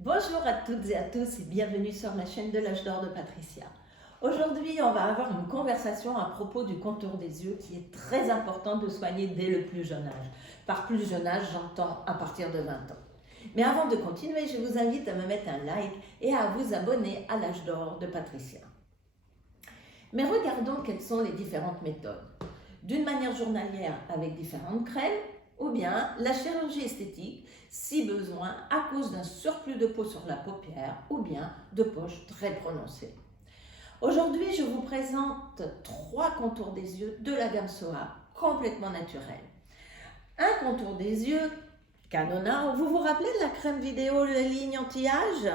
Bonjour à toutes et à tous et bienvenue sur la chaîne de l'âge d'or de Patricia. Aujourd'hui, on va avoir une conversation à propos du contour des yeux qui est très important de soigner dès le plus jeune âge. Par plus jeune âge, j'entends à partir de 20 ans. Mais avant de continuer, je vous invite à me mettre un like et à vous abonner à l'âge d'or de Patricia. Mais regardons quelles sont les différentes méthodes. D'une manière journalière avec différentes crèmes, ou bien la chirurgie esthétique, si besoin, à cause d'un surplus de peau sur la paupière ou bien de poches très prononcées. Aujourd'hui, je vous présente 3 contours des yeux de la gamme Soa, complètement naturels. Un contour des yeux Canonau. Vous vous rappelez de la crème vidéo La Ligne Anti-Âge?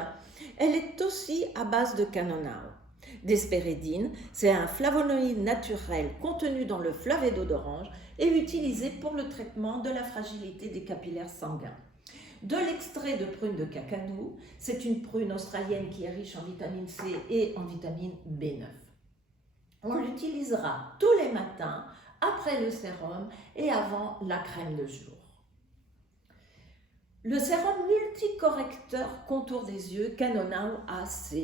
Elle est aussi à base de Canonau. D'hespérédine, c'est un flavonoïde naturel contenu dans le flavédo d'orange et utilisé pour le traitement de la fragilité des capillaires sanguins. De l'extrait de prune de cacadou, c'est une prune australienne qui est riche en vitamine C et en vitamine B9. On l'utilisera tous les matins, après le sérum et avant la crème de jour. Le sérum multicorrecteur contour des yeux Canonau ACE.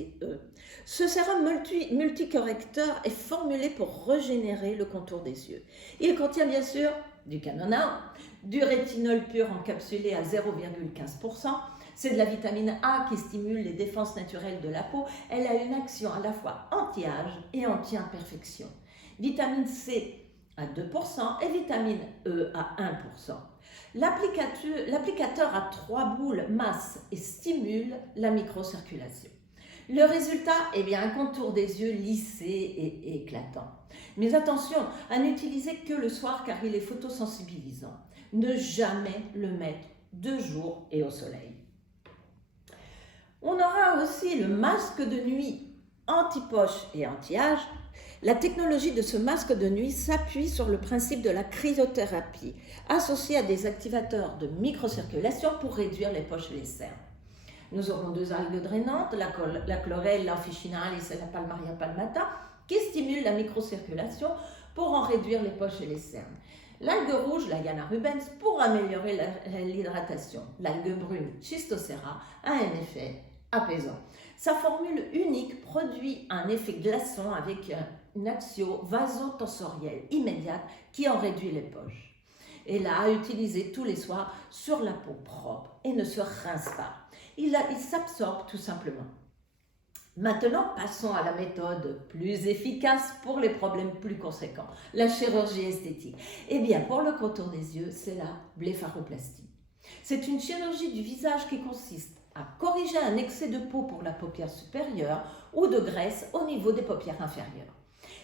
Ce sérum multicorrecteur est formulé pour régénérer le contour des yeux. Il contient bien sûr du Canonau, du rétinol pur encapsulé à 0,15%. C'est de la vitamine A qui stimule les défenses naturelles de la peau. Elle a une action à la fois anti-âge et anti-imperfection. Vitamine C à 2% et vitamine E à 1%. L'applicateur a 3 boules masse et stimule la microcirculation. Le résultat, un contour des yeux lissé et éclatant. Mais attention à n'utiliser que le soir car il est photosensibilisant. Ne jamais le mettre de jour et au soleil. On aura aussi le masque de nuit anti-poche et anti-âge. La technologie de ce masque de nuit s'appuie sur le principe de la cryothérapie, associé à des activateurs de microcirculation pour réduire les poches et les cernes. Nous aurons 2 algues drainantes, la chlorelle, l'amphichynalis et la palmaria palmata, qui stimulent la microcirculation pour en réduire les poches et les cernes. L'algue rouge, la Yana rubens, pour améliorer l'hydratation. L'algue brune, Schistosera, a un effet apaisant. Sa formule unique produit un effet glaçon avec une action vasotensorielle immédiate qui en réduit les poches. Et là, à utiliser tous les soirs sur la peau propre et ne se rince pas. Il s'absorbe tout simplement. Maintenant, passons à la méthode plus efficace pour les problèmes plus conséquents, la chirurgie esthétique. Pour le contour des yeux, c'est la blépharoplastie. C'est une chirurgie du visage qui consiste à corriger un excès de peau pour la paupière supérieure ou de graisse au niveau des paupières inférieures.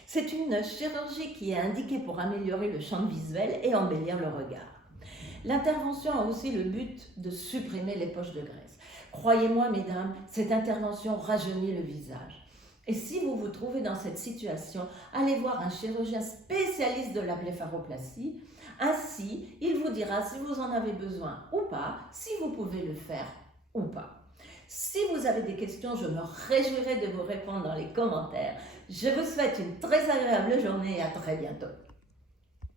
C'est une chirurgie qui est indiquée pour améliorer le champ visuel et embellir le regard. L'intervention a aussi le but de supprimer les poches de graisse. Croyez-moi, mesdames, cette intervention rajeunit le visage. Et si vous vous trouvez dans cette situation, allez voir un chirurgien spécialiste de la blépharoplastie. Ainsi, il vous dira si vous en avez besoin ou pas, si vous pouvez le faire ou pas. Si vous avez des questions, je me réjouirai de vous répondre dans les commentaires. Je vous souhaite une très agréable journée et à très bientôt.